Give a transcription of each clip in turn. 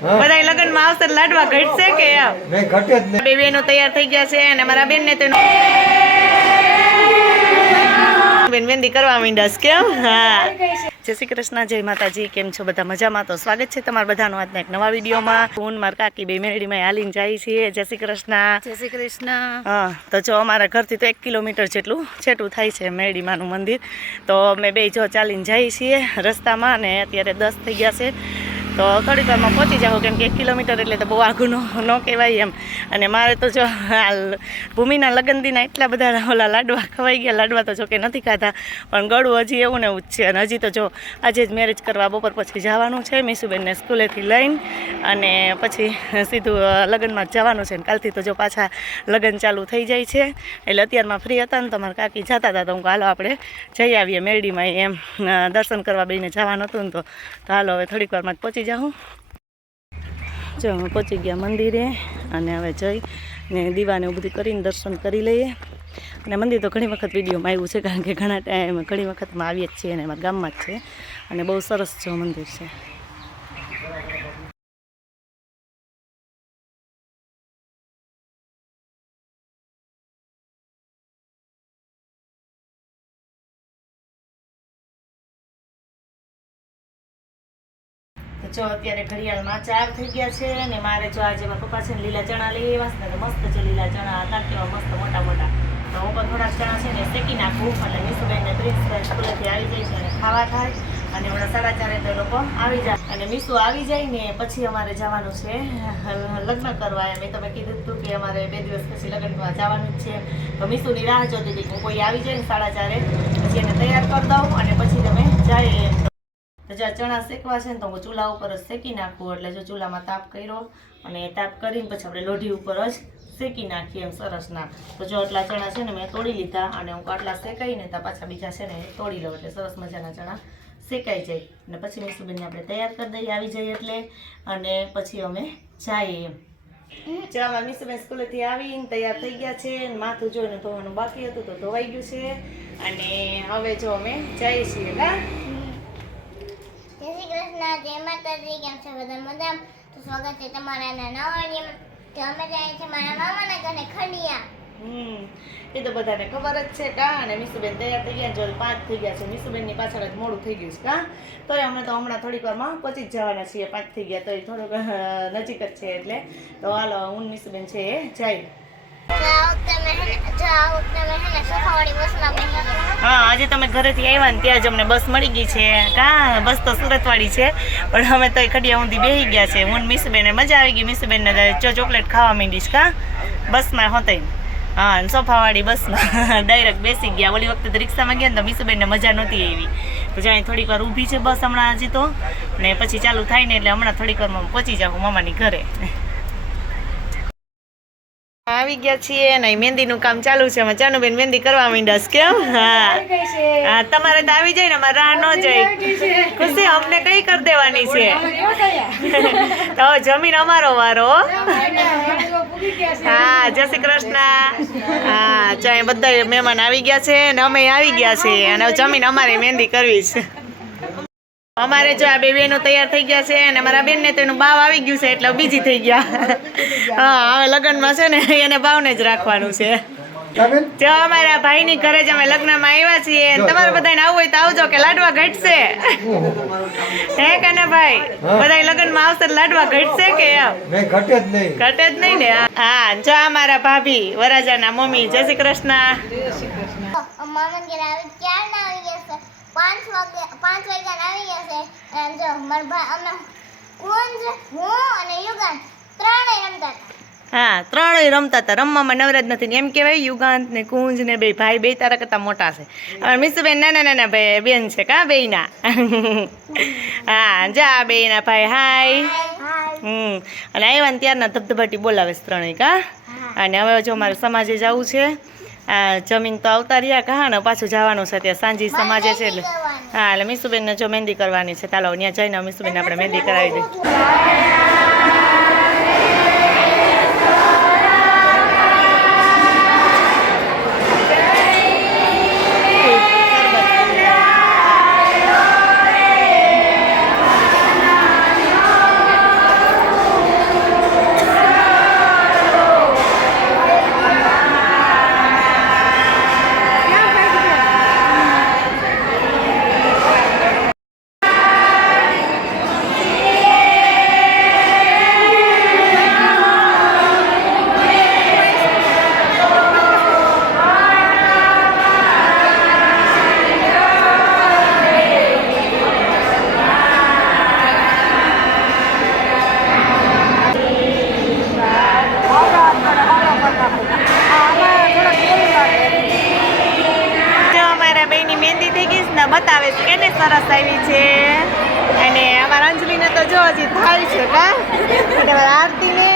બધા લગ્ન માં આવશે લાડવા ઘટશે કે ઘટે જ નહીં. બે બેનો તૈયાર થઈ ગયા છે અને મારા બેન ને તો બેન મહેંદી કરવા માંડ્યા છે. કેમ? હા, જય શ્રી કૃષ્ણ, જય માતાજી. કેમ છો બધા? મજામાં? તો સ્વાગત છે તમારા બધાનું આજના એક નવા વિડીયોમાં. હું મારા કાકી બે મેરડીમાં હાલીને જાય છીએ. જય શ્રી કૃષ્ણ. જય શ્રી કૃષ્ણ. હા, તો જો અમારા ઘરથી તો 1 કિલોમીટર જેટલું છેટું થાય છે મેરડીમાનું મંદિર. તો અમે બે જો ચાલીને જઈએ છીએ રસ્તામાં અને અત્યારે 10 થઈ ગયા છે. તો થોડીક વારમાં પહોંચી જાઓ, કેમ કે 1 કિલોમીટર એટલે તો બહુ આઘું ન કહેવાય એમ. અને મારે તો જો ભૂમિના લગ્ન દીના એટલા બધા ઓલા લાડવા ખવાઈ ગયા. લાડવા તો જો કે નથી ખાધા, પણ ગળું હજી એવું ને એવું જ છે. અને હજી તો જો આજે જ મેરેજ કરવા બપોર પછી જવાનું છે મીસુબેનને સ્કૂલેથી લઈને, અને પછી સીધું લગ્નમાં જ જવાનું છે. ને કાલથી તો જો પાછા લગ્ન ચાલુ થઈ જાય છે. એટલે અત્યારમાં ફ્રી હતા ને તમારા કાકી જતા હતા, તો હું હાલો આપણે જઈ આવીએ મેરડીમાં એમ દર્શન કરવા બેને જવાનું હતું ને. તો હાલો હવે થોડીક વારમાં જ પહોંચી જાઉં. જો અમે પહોંચી ગયા મંદિરે અને હવે જઈ ને દીવાને એવું બધું કરીને દર્શન કરી લઈએ. અને મંદિર તો ઘણી વખત વિડીયોમાં આવ્યું છે, કારણ કે ઘણી વખતમાં આવીએ જ છીએ અને અમારા ગામમાં જ છે. અને બહુ સરસ જો મંદિર છે. જો અત્યારે ઘડિયાળમાં 4 થઈ ગયા છે અને મારે જો આજે મારા પપ્પા છે ને લીલા ચણા લઈ આવ્યા છે ને, મસ્ત છે લીલા ચણા હતા કેવા મસ્ત મોટા મોટા. તો હું પણ થોડાક ચણા છે ને શેકી નાખું, એટલે મીસુબેનને પ્રિન્સ સ્કૂલેથી આવી જાય છે અને ખાવા થાય. અને હમણાં 4:30 તો લોકો આવી જાય અને મીસુ આવી જાય ને પછી અમારે જવાનું છે લગ્ન કરવા. એમ તમે કીધું હતું કે અમારે 2 દિવસ પછી લગ્નમાં જવાનું જ છે. તો મીસુની રાહ જોતી હતી કે કોઈ આવી જાય ને 4:30 પછી એને તૈયાર કરી દઉં અને પછી તમે જાય. તો જો ચણા શેકવા છે ને તો હું ચૂલા ઉપર જ શેકી નાખું. એટલે જો ચૂલામાં તાપ કર્યો અને તાપ કરીને પછી આપણે લોઢી ઉપર જ શેકી નાખીએ એમ સરસના. તો જો આટલા ચણા છે ને મેં તોડી લીધા અને હું આટલા શેકાઈને તો પાછા બીજા છે ને તોડી લઉં, એટલે સરસ મજાના ચણા શેકાઈ જાય. અને પછી મીસુબેનને આપણે તૈયાર કરી દઈએ આવી જાય એટલે, અને પછી અમે જઈએ એમ. ચાલો મીસુબેન સ્કૂલેથી આવીને તૈયાર થઈ ગયા છે. માથું જોઈને ધોવાનું બાકી હતું તો ધોવાઈ ગયું છે. અને હવે જો અમે જઈએ છીએ. કા જય શ્રી કૃષ્ણ, જય માતાજી. કેમ છે બધા? મજામાં? તો સ્વાગત છે તમારા નવા વિડીયોમાં. તો અમે જઈએ છીએ મારા મામાના ઘરે ખડિયા. એ તો બધાને ખબર જ છે. કા અને મીસુબેન તૈયાર થઈ ગયા. જો 5 થઈ ગયા છે. મીસુબેનની પાછળ જ મોડું થઈ ગયું છે. કા તોય અમે તો હમણાં થોડીક વારમાં પહોંચી જ જવાના છીએ. 5 થઈ ગયા તોય થોડુંક નજીક જ છે. એટલે તો હાલો હું મીસુબેન છે એ જાય. હા, આજે તમે ઘરેથી આવ્યા ને ત્યાં જ અમને બસ મળી ગઈ છે. કા બસ તો સુરતવાળી છે, પણ અમે તો ખડિયા ઊંધી બેસી ગયા છે. હું મીસુબેનને મજા આવી ગઈ. મીસુબેનને ચોકલેટ ખાવા માંડીશ. કા બસમાં હોતે હા, સોફાવાળી બસમાં ડાયરેક્ટ બેસી ગયા. ઓલી વખતે રિક્ષામાં ગયા ને તો મીસુબેનને મજા નહોતી આવી. તો જ્યાં થોડીક વાર ઊભી છે બસ હમણાં હજી તો, ને પછી ચાલુ થાય ને એટલે હમણાં થોડીક વારમાં પહોંચી જાઉં મામાની ઘરે. આવી ગયા છીએ ને મહેંદીનું કામ ચાલુ છે. અમે ચાનુબેન મહેંદી કરવા માંડ્યા છે. કેમ? હા, તમારે તો આવી જાય ને અમારે રાહ ન જાય. ખુશી અમને કઈ કરી દેવાની છે. તો જમીન અમારો વારો. હા, જય શ્રી કૃષ્ણ. હા, ચાય બધા મહેમાન આવી ગયા છે ને અમે આવી ગયા છે અને જમીન અમારે મહેંદી કરવી છે. અમારે જો આ બે બહેનો તૈયાર થઈ ગયા છે અને મારા બેન ને તો એનું બાવ આવી ગયું છે એટલે બીજી થઈ ગયા. હા, હવે લગ્નમાં છે ને એને બાવને જ રાખવાનું છે. જો અમારા ભાઈની ઘરે જ અમે લગ્નમાં આવ્યા છીએ. તમારે બધાને આવવું હોય તો આવજો, કે લાડવા ઘટશે. હે કનાભાઈ, બધા લગ્નમાં આવશે લાડવા ઘટશે કે ઘટે જ નહીં. ઘટે જ નહીં ને. હા, જો અમારા ભાભી વરાજાના મમ્મી. જય શ્રી કૃષ્ણ. મામા ઘરે આવી ક્યારના આવી ગયા છે? 5 વાગ્યા આવી ગયા છે. અને જો મારા અમે કુંજ, હું અને યુગન ત્રણેય રમતા હતા. હા, ત્રણેય રમતા હતા. રમવામાં નવરાજ નથી ને એમ કહેવાય. યુગાંત ને કુંજ ને બે ભાઈ બે તારા કરતા મોટા છે. અમારા મીસુબેન નાના નાના ભાઈ બેન છે. કા બેયના? હા, જા બેયના ભાઈ હાય. અને આવ્યા ને ત્યારના ધબધબાટી બોલાવે છે ત્રણેય. કા અને હવે જો મારે સમાજે જવું છે. જમીન તો આવતા રહ્યા. કા ને પાછું જવાનું છે ત્યાં સાંજી સમાજે છે. એટલે હા, એટલે મીસુબેનને જો મહેંદી કરવાની છે. ચાલો ત્યાં જઈને મીસુબેનને આપણે મહેંદી કરાવી દઈએ. આરતીને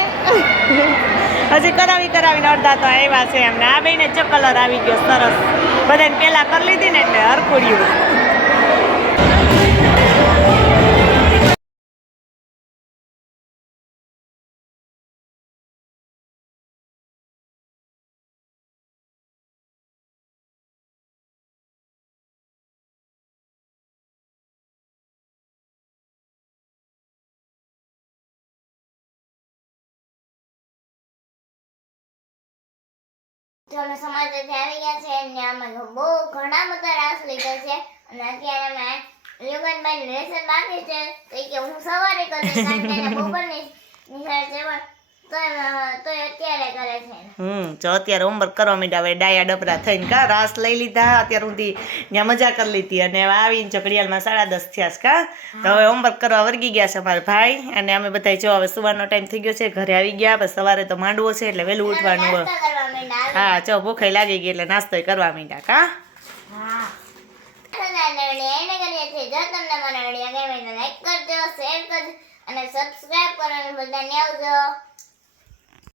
હજી કરાવીને અડધા તો આવ્યા છે એમને. આ બેને જો કલર આવી ગયો સરસ. બધાને પેલા કરી લીધી ને એટલે હરખુડ્યું. જો અમે સમાજથી આવી ગયા છે અને અમે બહુ ઘણા બધા રાસ લીધા છે અને અત્યારે અમે યુગનભાઈ લેસન બાકી છે તો ઈ કે હું સવારે કરીશ કારણ કે એને બપોરની નિશાળ છે પણ તો અત્યારે કરે છે. જો અત્યારે હોમવર્ક કરવા માંડ્યા. હવે ડાયા ડબરા થઈને કા રાસ લઈ લીધા અત્યાર સુધી ત્યાં મજા કરી લીધી અને હવે આવીને ચકડિયાલમાં 10:30 થયા છે કા. તો હવે હોમવર્ક કરવા વર્ગી ગયા છે અમારા ભાઈ અને અમે બધા જો હવે સુવાનો ટાઈમ થઈ ગયો છે. ઘરે આવી ગયા. બસ સવારે તો માંડવો છે એટલે વહેલું ઉઠવાનું હોય. નાસ્તો કરવા માંડ્યા. હા જો ભૂખે લાગી ગઈ એટલે નાસ્તો કરવા માંડ્યા કા. હા એને કરીએ છીએ. જો તમને મારા વિડીયો ગમે તો લાઈક કરજો, શેર કરજો અને સબસ્ક્રાઇબ કરવાનું ભૂલતા નહીં આવજો.